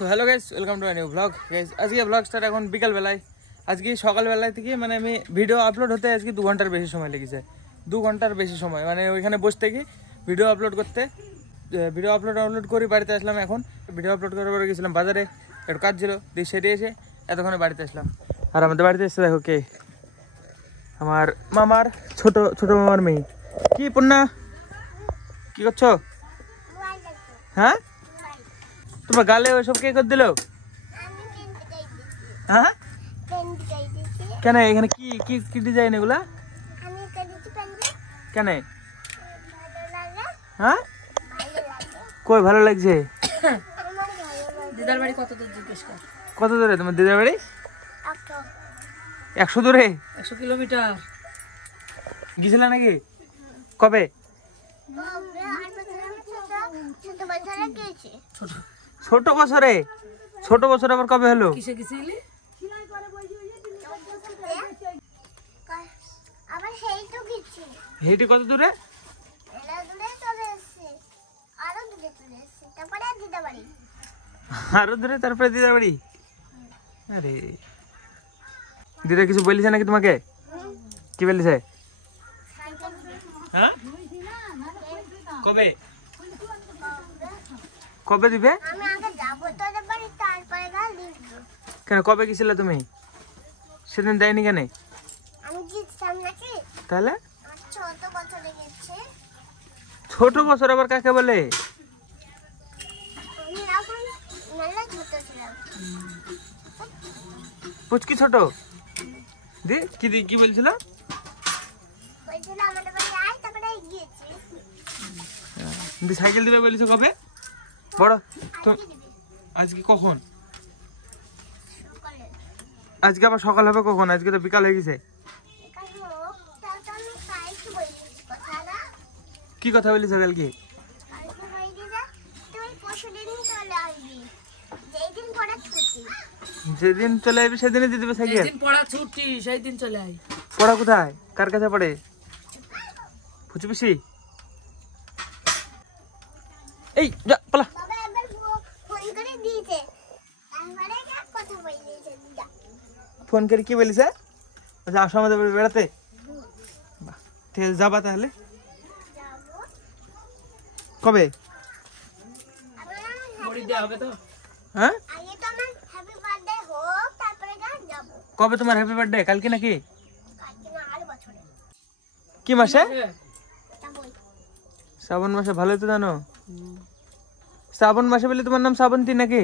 So hello guys, welcome to a new blog. Guys আজকে blog start এখন বিকালবেলায়। আজকে সকালবেলায় থেকে মানে আমি ভিডিও আপলোড হতে আজকে 2 ঘন্টার বেশি সময় লেগেছে। 2 ঘন্টার বেশি সময় মানে ওইখানে বসে থেকে ভিডিও আপলোড করতে। ভিডিও আপলোড করে বাড়িতে আসলাম। এখন ভিডিও আপলোড করার পরে গেছিলাম বাজারে, একটু কাজ ছিল, দিয়ে সেরে এসে এতক্ষণে বাড়িতে আসলাম। আর আমাদের বাড়িতে এসে দেখো কে, আমার মামার ছোট মামার মেয়ে। কি পূর্ণা, কি করছো? হ্যাঁ, তোমার গালে ওইসব কে করে দিল? হ্যাঁ, কেন এখানে কি কি কি ডিজাইন এগুলা? কেন? হ্যাঁ, কই ভালো লাগছে? দিদার বাড়ি কত দূর জিজ্ঞেস কর। কত দূরে তোমার দিদার বাড়ি? 100 দূরে? 100 কিলোমিটার। গেছিলে নাকি? কবে? ছোট বছরে? ছোট বছর আবার কবে হলো? কিসে গেছিলি? হেঁটে কত দূরে? আরো দূরে, তারপরে দিদার বাড়ি। আরে দিদা কিছু বলিছে নাকি তোমাকে? কি বলিছে? হ্যাঁ, কবে কবে দিবে? কেন কবে গেছিলে তুমি? সেদিন দেয়নি কেন? তাহলে ছোট বছর আবার কাকে বলে? পুচকি ছোট দি কি বলছিল? সাইকেল দিবে বলেছো কবে? বড় তো আজকে কখন? আজকে আবার সকাল হবে কখন? আজকে তো বিকাল হয়ে গেছে। কি কথা বলিস কালকে? যেদিন চলে আসবি সেদিনই দিয়ে দিবে সাইকেল। যেদিন পড়া ছুটি সেই দিন চলে আই। পড়া কোথায়, কার কাছে পড়ে? ফুচু পিসি? এই যা পালা। ফোন করে কি বলিস? আসো আমাদের বাড়ি বেড়াতে। ঠিক আছে, যাবা তাহলে? কবে? হ্যাঁ, কবে তোমার হ্যাপি বার্থডে? কালকে নাকি? কি মাসে? শ্রাবণ মাসে। ভালোই তো জানো। শ্রাবণ মাসে বলে তোমার নাম শ্রাবন্তী নাকি?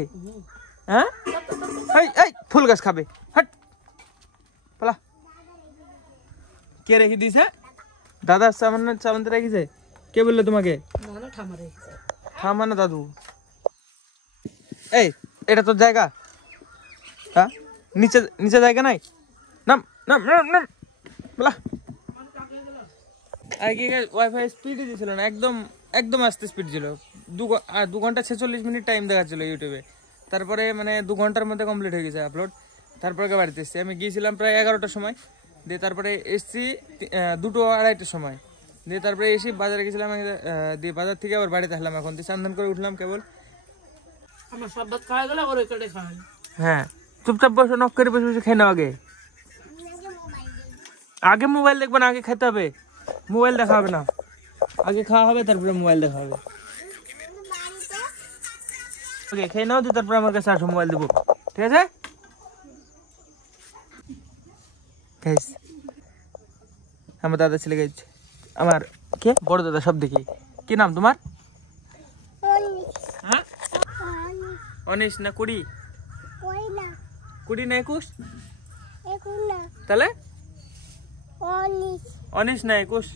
হ্যাঁ, এই ফুল গাছ খাবে, হট পালা। কে রেখে দিয়েছে? দাদা শ্রাবন্তী রেখেছে। কে বললো তোমাকে? ঠাম্মা না দাদু? এই এটা তোর জায়গা? হ্যাঁ, নিচে জায়গা নাই? নাম নাম নাম নাম বলা। আগে ওয়াইফাই স্পিডই দিছিল না, একদম আস্তে স্পিড ছিল। 2 ঘন্টা 46 মিনিট টাইম দেখাচ্ছিল ইউটিউবে। তারপরে মানে 2 ঘন্টার মধ্যে কমপ্লিট হয়ে গেছে আপলোড। তারপরে বাড়িতে এসেছি। আমি গিয়েছিলাম প্রায় 11টার সময়, দিয়ে তারপরে এসছি 2টো 2:30টার সময়। দিয়ে তারপরে এসে বাজারে গেছিলাম, দিয়ে বাজার থেকে আবার বাড়িতে আসলাম। এখন দিয়ে স্নান করে উঠলাম কেবল। আমার সব ভাত খাওয়া গেল, ওর একাটে খাওয়াই। হ্যাঁ, চুপচাপ বসে নক করে বসে বসে খেয়ে নাও। আগে মোবাইল দেখবে না, আগে খেতে হবে। মোবাইল দেখা হবে না, আগে খাওয়া হবে তারপরে মোবাইল দেখা হবে। ওকে, খেয়ে নাও, দিয়ে তারপরে আমার কাছে আসো, মোবাইল দেবো। ঠিক আছে? আমার দাদা ছেলে গেছে, আমার কে বড় দাদা সব দেখি। কি নাম তোমার? হ্যাঁ, 19 না 20? 20 না 21? তাহলে 19 না 21?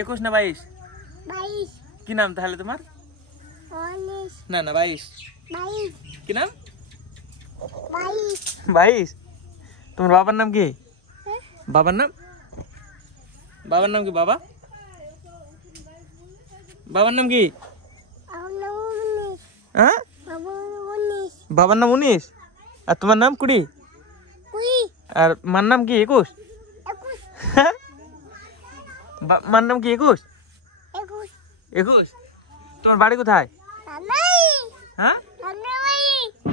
21 না 22? কি নাম তাহলে তোমার? না 22। কি নাম? 22। তোমার বাবার নাম কি? বাবার নাম কি? বাবার নাম কি? হ্যাঁ, বাবার নাম 19 আর তোমার নাম 20 আর মার নাম কি 21? মার নাম কি 21? 21। তোমার বাড়ি কোথায়? হ্যাঁ,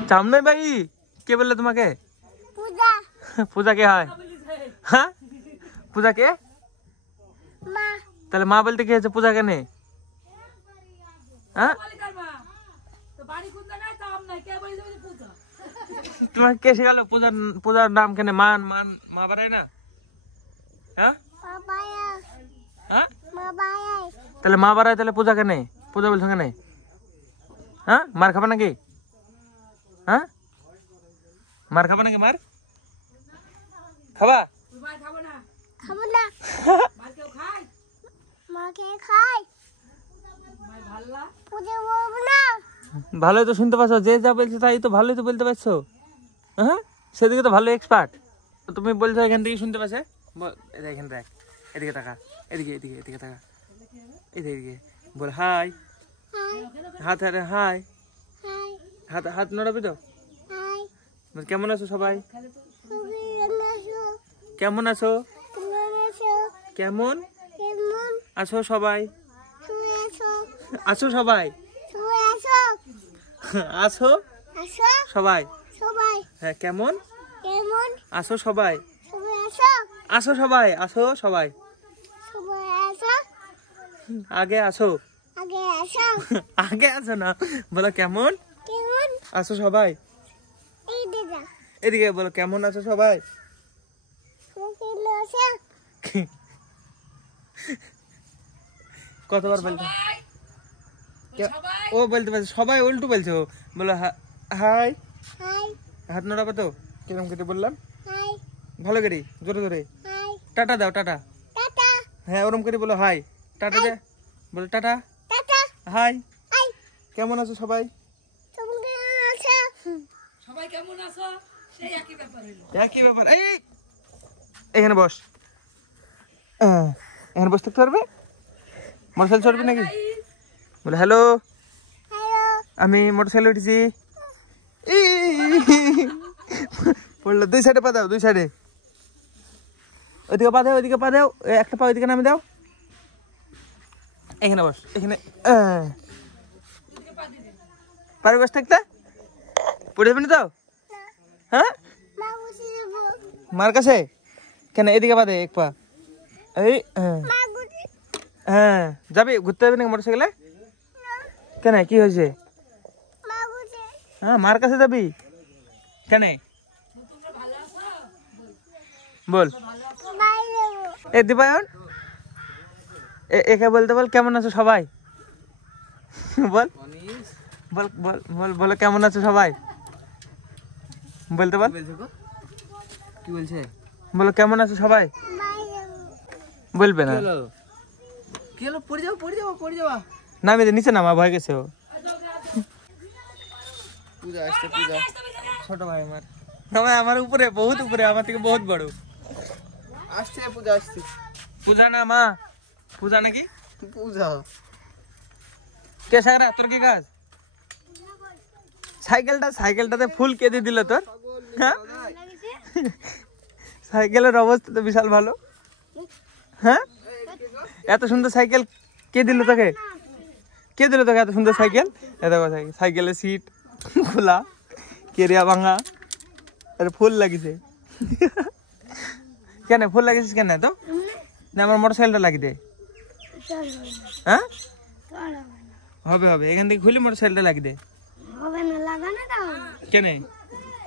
চামনই ভাই কে বললে তোমাকে? পূজা পূজা কে হয়? হ্যাঁ পূজা কে? মা তাহলে মা বলতে কি হয়েছে? পূজা কেনে? হ্যাঁ তোমাকে কে শেখালো পূজার পূজার নাম কেনে? মান মান মা বানায় না? হ্যাঁ বাবায়া হ্যাঁ বাবায়া তাহলে মা বাড়ায় তাহলে পূজা কেনে? পূজা বলছো কেনে? হ্যাঁ মার খাবা নাকি? হ্যাঁ মার খাবা নাকি? মার খাবা? খাবো না মাকে খাই পূজা বলবো না। ভালোই তো শুনতে পাচ্ছ, যে যা বলছে তাই তো ভালোই তো বলতে পারছো। হ্যাঁ সেদিকে তো ভালো এক্সপার্ট। তুমি বলছো এখান থেকে শুনতে পাচ্ছে। এখানে দেখ, এদিকে তাকা, এদিকে এদিকে এদিকে তাকা, এদিকে বল হাই। হাত হাতে হাই, হাই হাত হাত নড়াবি তো। হাই কেমন আছো সবাই? কেমন কেমন আছো? আছো কেমন কেমন আছো সবাই? আছো আছো সবাই? আছো আছো আছো সবাই? সবাই হ্যাঁ কেমন কেমন আছো সবাই? সবাই আছো আসো সবাই, আসো সবাই। সবাই আছো আগে আসো। আগে আছো আগে আসো না, বলো কেমন কেমন আছো সবাই? এই দিদা এদিকে বলো কেমন আছো সবাই? কেমন আছো কতবার বলছো? ও বলতে পারছো সবাই, উল্টো বলছো। বলো হাই। হাই হাত নড়াবে তো। কিরম কেটে বললাম? হাই ভালো করি জোরে জোরে। হাই টাটা দাও, টাটা। টাটা হ্যাঁ ওরম করে বলো হাই। টাটা দে, বলো টাটা। Tata high. হাই কেমন আছো সবাই? তুমি কেমন আছো সবাই কেমন আছো? সেই একই ব্যাপার হইলো। একই ব্যাপার। এই এখানে বস। এখানে বস থাকতে পারবে? মোটরসাইকেল চড়বি নাকি? বলে হ্যালো, হ্যালো আমি মোটরসাইকেল উঠেছি। পড়লো দুই সাইডে পা দাও, দুই সাইডে। ওইদিকে পা দাও, ওইদিকে পা দাও, একটা পা ওইদিকে নামে দাও। এখানে বস, এখানে। পারবি বস থাকতে? পড়ে যাবি না তো? হ্যাঁ মা বসে যাবো মার কাছে কেন? এদিকে পা দে, এক পা। এই মা গুটি হ্যাঁ যাবি ঘুরতে যাবি নাকি মোটরসাইকেলে? কেন কি হয়েছে? মা গুটি হ্যাঁ মার কাছে যাবি কেন? বল। বাই যাবো এ দীপায়ন, একে বলতে বল কেমন আছো সবাই? বল বল বল বল বলো কেমন আছো সবাই? বলতে বল। কি বলছে? বলো কেমন আছো সবাই? বাই যাবো বলবে না। কি হলো? পড়ে যাও পড়ে যাও পড়ে যাওয়া। নামে দে, নিচে নামা, ভয় গেছে ও। পূজা আসছে, পূজা। ছোট ভাই আমার, আমার উপরে, বহুত উপরে, আমার থেকে বহুত বড়। আসছে পূজা আসছে। পূজা না মা, পূজা নাকি? পূজা কে সাগরা তোর কি কাজ? সাইকেলটাতে ফুল কে দিয়ে দিল তোর? হ্যাঁ সাইকেলের অবস্থা তো বিশাল ভালো। হ্যাঁ এত সুন্দর সাইকেল কে দিল তোকে? কে দিল তোকে এত সুন্দর সাইকেল? এ দেখো সাইকেলের সিট খোলা, কেরিয়া ভাঙা, আর ফুল লাগিছে। কেন ফুল লাগিছিস কেন? তো আমার মোটর সাইকেলটা লাগিয়ে দে। হ্যাঁ হবে হবে, এখান থেকে খুলি মোটর সাইকেলটা লাগিয়ে দে। হবে না লাগানো দাও কেন?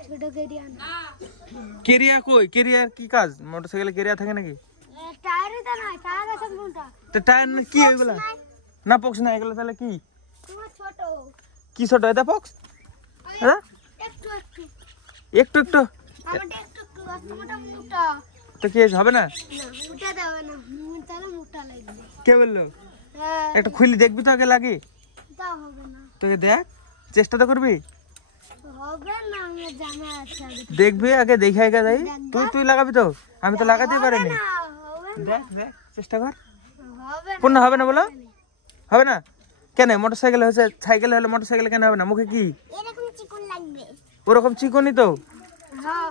ছোট কেডিয়া না কেরিয়া কই? কেরিয়ার কি কাজ? মোটর সাইকেলে কেরিয়া থাকে নাকি? টায়ারে তো নাই টায়ার আছে কোনটা তো টায়ার না কি এগুলা? না পক্স না এগুলো, তাহলে কি? তোমার ছোট কি ছোট এটা পক্স? হ্যাঁ একটু একটু একটু একটু আমারটা একটু একটু আর তোমারটা মোটা তো কি হবে না? না মোটা দেবে না তাহলে মোটা লাগবে কে বললো? হ্যাঁ একটা খুলি দেখবি তো আগে লাগে। তা হবে না তোকে দেখ, চেষ্টা তো করবি। হবে না আমার জানা আছে আগে দেখবি আগে, দেখে আগে যাই। তুই লাগাবি তো? আমি তো লাগাতেই পারিনি। না হবে দেখ দেখ চেষ্টা কর। হবে পূর্ণ হবে না বলো? হবে না কেন? মোটর সাইকেল হয়েছে, সাইকেল হলে মোটর সাইকেল কেন হবে না? মুখে কি এরকম চিকন লাগবে ওরকম চিকনই তো? হ্যাঁ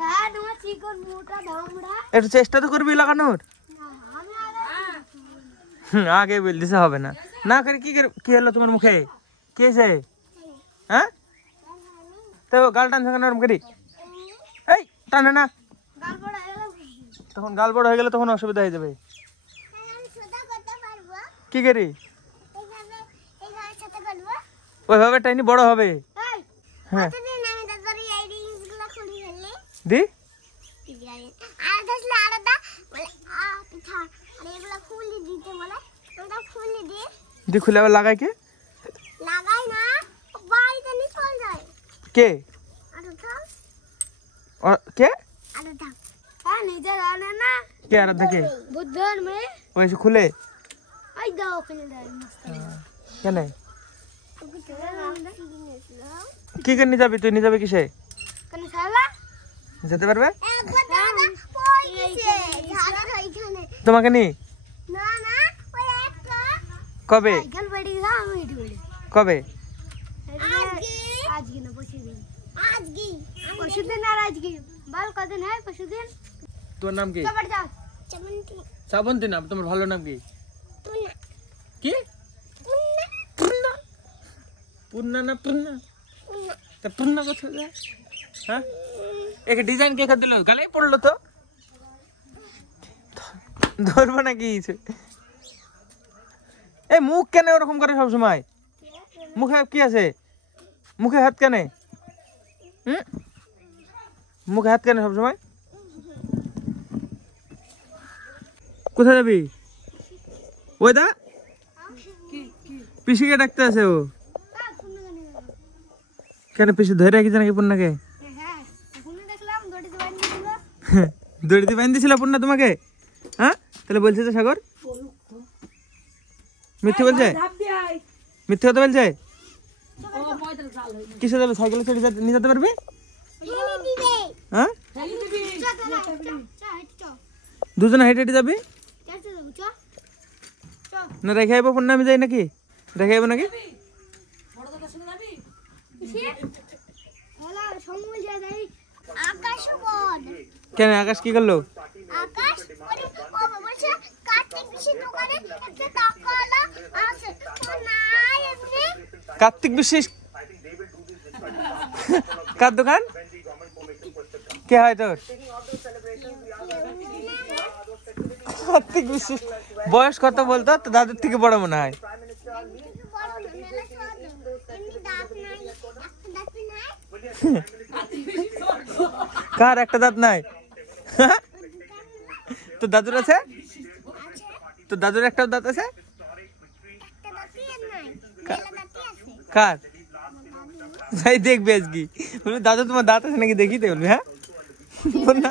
হ্যাঁ তোমার চিকন মোটা ধামড়া একটু চেষ্টা তো করবি লাগানোর। আমি আগে আগে বলতেছে হবে না। না করে কি হলো তোমার মুখে? কি হয়েছে? হ্যাঁ তো গাল টানছে কেন এরকম করি? এই টানে না, গাল বড় হয়ে গেল তখন গাল বড় হয়ে গেলে তখন অসুবিধা হয়ে যাবে। আমি সোজা করতে পারবো কি করি? এইভাবে এইভাবে সাথে করবো। ওইভাবে টাইনি বড় হবে। এই হ্যাঁ কতদিন আমি তারপরে এই রিংসগুলো খুলে ফেললি দি আর ধরলে আলাদা বলে পিঠা আর এগুলো খুলে দিতে বলে আমরা খুলে দিই দি খুলে আবার লাগাই কে? লাগাই না বাড়িতে নিয়ে চলে যায় কে? আরো থাম কে আরো থাম হ্যাঁ নিজে জানে না কে আর দেখে বুদ্ধর মেয়ে ওই এসে খুলে এই দাও খুলে দেয় মস্ত কেন? ওকে চলে আমরা কি করে নিয়ে যাবি তুই? নিয়ে যাবি কিসে? কেন শালা যেতে পারবে? একবার দাদা কই গেছে ঝাড়ের ওইখানে তোমাকে নি না না ওই একটা কবে? সাইকেল বাড়ি যা আমি হেঁটে বলি কবে? আজকে না পরশুদিন পরশুদিন আর আজকে বল কদিন হয় পরশুদিন তোর নাম কি? কবার যাও চমন্তি শ্রাবন্তী নাম, তোমার ভালো নাম কি? তুনা কি? তুনা পূর্ণা না পূর্ণা? তা পূর্ণা কোথায় যায়? হ্যাঁ এক ডিজাইন কে দিল? গালে পড়লো তো, ধরবো না কি? এ মুখ কেন ওরকম করে সব সময়? মুখে কি আছে? মুখে হাত কেন? মুখে হাত কেন সব সময়? কোথায় যাবি? ওই দা পিসিকে ডাকতে আছে ও। কেন পিসি ধরে রাখিছে নাকি পূর্ণাকে? হ্যাঁ এখনই দেখলাম দড়িতে বাঁধি দিল দড়িতে বাঁধি দিছিল পূর্ণা তোমাকে? হ্যাঁ তাহলে বলছে যে সাগর মিথ্যে বলছে? মিথ্যে কথা বলছে? কিসে যাবে? সাইকেলে চড়ে নিয়ে যেতে পারবে? হেলি দিবে হ্যাঁ চল দুজনে হেঁটে হেঁটে যাবি চল না? রেখে আইবো পূর্ণা? আমি যাই নাকি? রেখে আইবো নাকি? হ্যালো সমুল যাই আকাশ বল কেন আকাশ কি করলো? আকাশ ওরে ও বলছে কার্তিক বিশের দোকানে একটা টাকা আলা আছে ও নাই এমনি কার্তিক বিশ্বাস কার দোকান? কে হয় তোর? কার্তিক বিশ্বাস বয়স কত বলতো? তো দাদুর থেকে বড় মনে হয়। কার একটা দাঁত নাই? তো দাদুর আছে? তো দাদুর একটা দাঁত আছে? কার? যাই দেখবি আজকে বলবি দাদু তোমার দাঁত আছে নাকি দেখি, বলবি হ্যাঁ পূর্ণা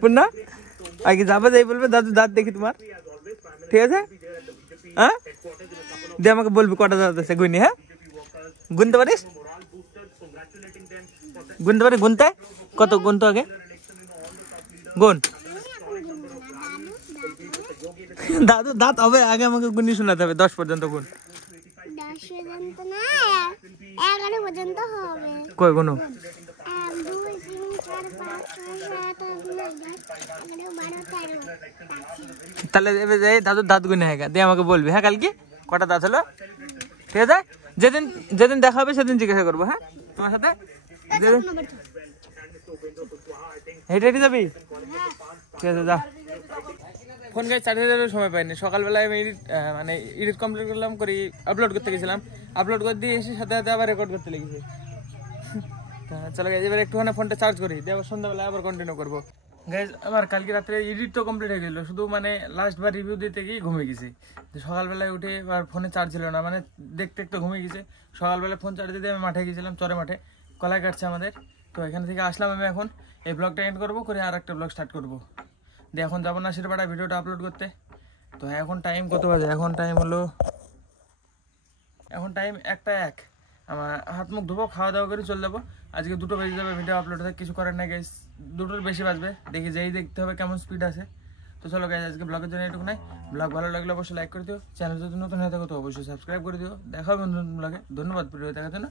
পূর্ণা আগে যাবে, যাই বলবে দাদু দাঁত দেখি তোমার, ঠিক আছে? হ্যাঁ দিয়ে আমাকে বলবি কটা দাঁত আছে গুনি। হ্যাঁ গুনতে পারিস? গুনতে পারি? গুনতে কত? গুনতো আগে গুন। দাদু দাঁত হবে আগে আমাকে গুনি শোনাতে হবে 10 পর্যন্ত গুন। 10 পর্যন্ত না 11 পর্যন্ত হবে। কই গুনো? 1 2 3 4 5 6 7 8 9 10 11 12 13 তাহলে এবার যাই দাদু দাঁত গুনে হয়ে দিয়ে আমাকে বলবি। হ্যাঁ কালকে কটা দাঁত হলো, ঠিক আছে? যেদিন যেদিন দেখা হবে সেদিন জিজ্ঞাসা করবো। হ্যাঁ তোমার সাথে যেদিন হেঁটে হেঁটে যাবি, ঠিক আছে যা। ফোন গায়ে চার্জে দেওয়ার সময় পাইনি। সকালবেলায় আমি মানে এডিট কমপ্লিট করলাম, করি আপলোড করতে গেছিলাম, আপলোড করে দিয়ে এসে সাথে সাথে আবার রেকর্ড করতে লেগেছে। চলো গাইজ এবার একটুখানি ফোনটা চার্জ করি, দিয়ে আবার সন্ধ্যাবেলায় আবার কন্টিনিউ করবো। গাইজ আমার কালকে রাত্রে এডিট তো কমপ্লিট হয়ে গেছিলো, শুধু মানে লাস্ট বার রিভিউ দিতে গিয়ে ঘুমিয়ে গেছি। সকালবেলায় উঠে আর ফোনে চার্জ ছিল না, মানে দেখতে দেখতে ঘুমিয়ে গেছে। সকালবেলায় ফোন চার্জ দিতে আমি মাঠে গেছিলাম, চরে মাঠে কলাই কাটছে আমাদের। তো এখান থেকে আসলাম, আমি এখন এই ব্লগটা এন্ড করবো, করে আর একটা ব্লগ স্টার্ট করবো। দিয়ে এখন যাবো না সেটা ভিডিওটা আপলোড করতে। তো এখন টাইম কত বাজে? এখন টাইম হলো, এখন টাইম 1টা 1। আমার হাত মুখ ধোবো, খাওয়া দাওয়া করে চলে যাবো। আজকে 2টো বেজে যাবে ভিডিও আপলোড হতে, কিছু করার নাই গাইস, 2টোর বেশি বাজবে। দেখি যেই দেখতে হবে কেমন স্পিড আছে। তো চলো গাইস আজকে ব্লগের জন্য এটুকু নাই। ব্লগ ভালো লাগলে অবশ্যই লাইক করে দিও, চ্যানেল যদি নতুন হয়ে থাকো তো অবশ্যই সাবস্ক্রাইব করে দিও। দেখা হবে নতুন ব্লগে। ধন্যবাদ ভিডিও দেখার জন্য।